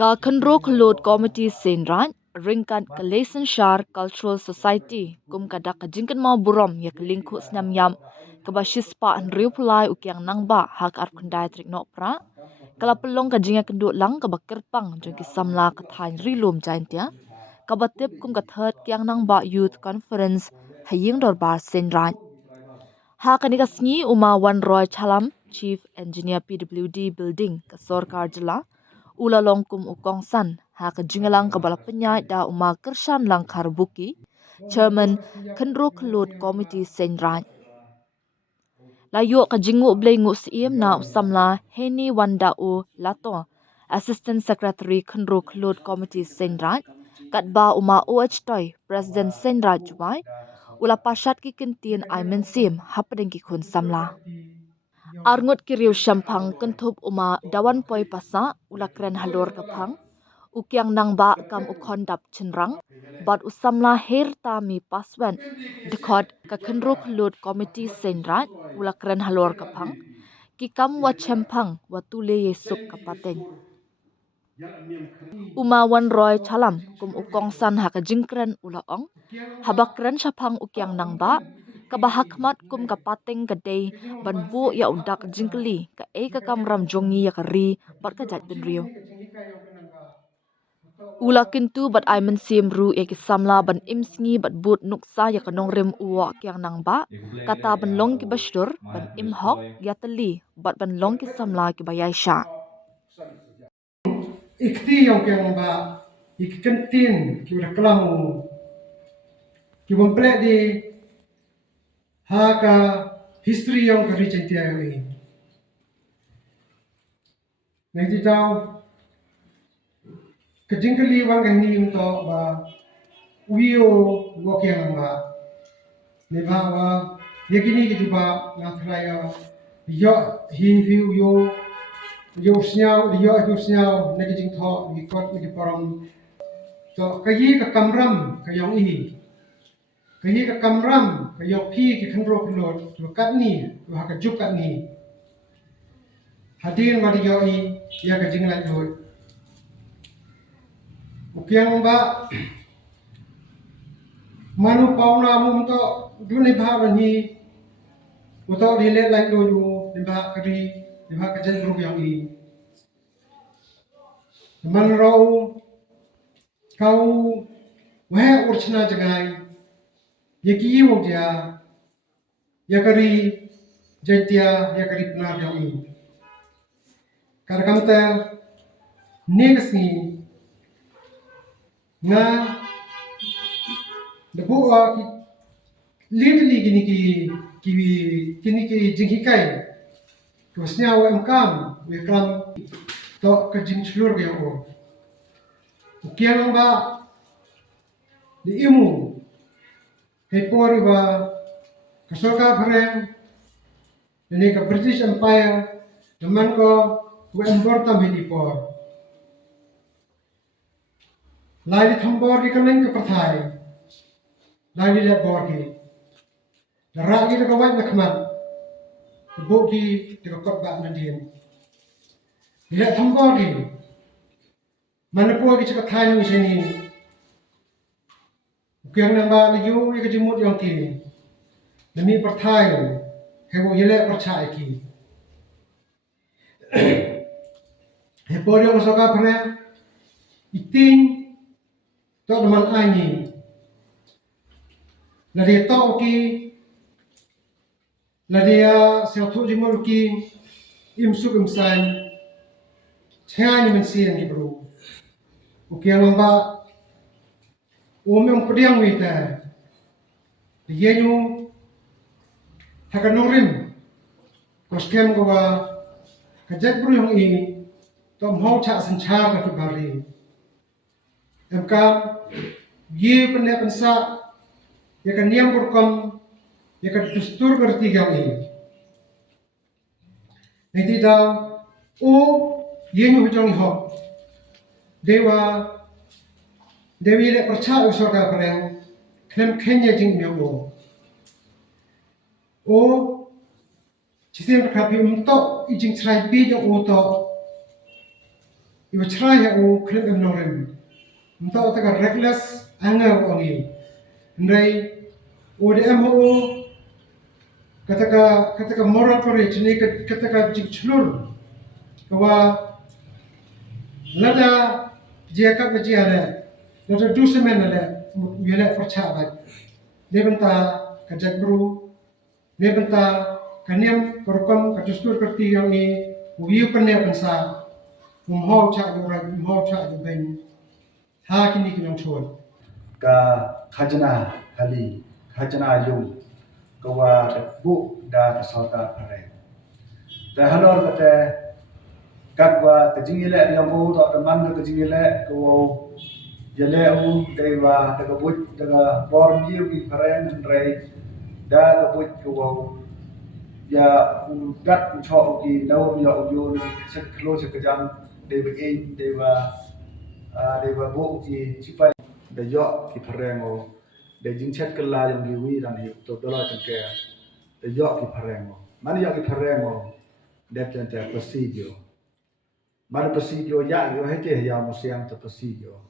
Ka khandro khlot committee senran ringkat ka lesson shar cultural society kum kadak ka jingkan mau burom ya lingku snam yam ka bashispa an riuplai ukyang nangba hak ar kundai trik no pra kala pelong ka jinga kendu lang ka bakirpang jong ki samla ka thain rilum jaintia ka batip kum ka third kyang nangba youth conference haying dor bar senran ha kanika sngi uma one roy chalam chief engineer pwd building ka sorkar jila ula longkum ukong san ha ka jingalang ka bala penyai da uma kershan lang karbuki chairman khandro khlot committee senran layo ka jingu blengu siem na usamla heni wanda u lato assistant secretary khandro khlot committee senran katba uma oh toy president senrat juwai ula pashat ki kintin aimen sim hapdeng ki khun samla arngot kiriu shampang kentup uma dawan poi pasa ula kren halor kapang ukyang nangba kam ukhondap chinrang bat usamla her tami paswen dekhot ka khandro khlot committee senrat ula kren halor kapang ki kam wa champang wa tule yesuk kapateng uma wan roy chalam kum ukong san ha ka jingkren ula ong habakren shapang ukyang nangba kabahakmat kum kapateng kadei ban bo ya udak jingkli ka e ka kamram jongi ya kari bat ka jat bin rio ula kintu bat ai men sim ru e ki samla ban imsngi bat but nuksa ya kanong rem uwa kyang nangba kata ban long ki bashdur ban im hok ya tali bat ban long ki samla ki bayai sha ikti yang kyang ba ikentin ki reklam ki bomple di haka history yang kari cintia ini nanti tahu kejingkeli wang ini untuk ba wio gok yang ba ni ba wa yakini ki juba ngatraya yo hi yo yo snyao nagi jing tho nagi kot nagi param to kayi ka kamram kayong ihi kayi ka kamram kayong pi ki khandro klot to kat ni to ha ka juk kat ni hadin mari yo i ya ka jing lai dot ukyang ba manu pauna mum to duni bha ni uto dile lai do yu ni ba kari ni ba ka jen ru yang i man rau kau wah urchna jagai yaki wo dia yakari jaitia yakari pnar yang i kar kamta negsi na debu ki litli gini ki jinghikai to snya wa kam we kam to ka jing chlur ge o ukiang ba di imu hepori ba kasoka phren ini ka British Empire teman ko we emporta medipor lai thambor di kanen ka pathai lai di bor ki ragi ka wai na khmat boki ti ka kot ba na dien le thambor ki manapo ki ka thai ni seni ukyang nang ba yu ka jimut yang ki demi pathai hebo yele percaya ki hepori yang soka pernah iting to teman ani dari to ki dari ya satu jemur ki imsuk imsan chani mensian ki bro ukian lamba yang pediang wita yenyu hakanorim koskem gua kajak bro yang ini to mau cha sancha ka bari emka ye pene pensa ya kan niam burkam ya kan dustur berti gawi nanti dah ye nyu hujong ho dewi le percaya usorga perang klem kenya jing nyawo Chisem kapi umto ijing try bi jo uto iba cerai ya o krim ignorant entah otak reckless anger ongi ndai ODMO katakan moral courage ni katakan jikchlur bahwa lada jia kat bajia le lada du semen le yele percabat dia benta kajak bru dia benta kaniam korkom katustur kerti yang i wiu kenya pensa umhau cha yurat umhau cha yuben ha kini kinong chon ka khajna hali khajna yung kawa bu da kasauta pare ta halor kate katwa kajingile yang bu to teman ke kajingile ko yele u dewa daga but daga bor miu ki pare ndre da ga but ko ya dat cho ki daw ya u se close ke jam dewa in dewa bu ki chipai da yo ki pare ngo de jingchet kala yang giwi dan hi to dola tengke de yo ki parengo mani yo ki parengo de tente presidio mani presidio ya yo hete ya mo siang te presidio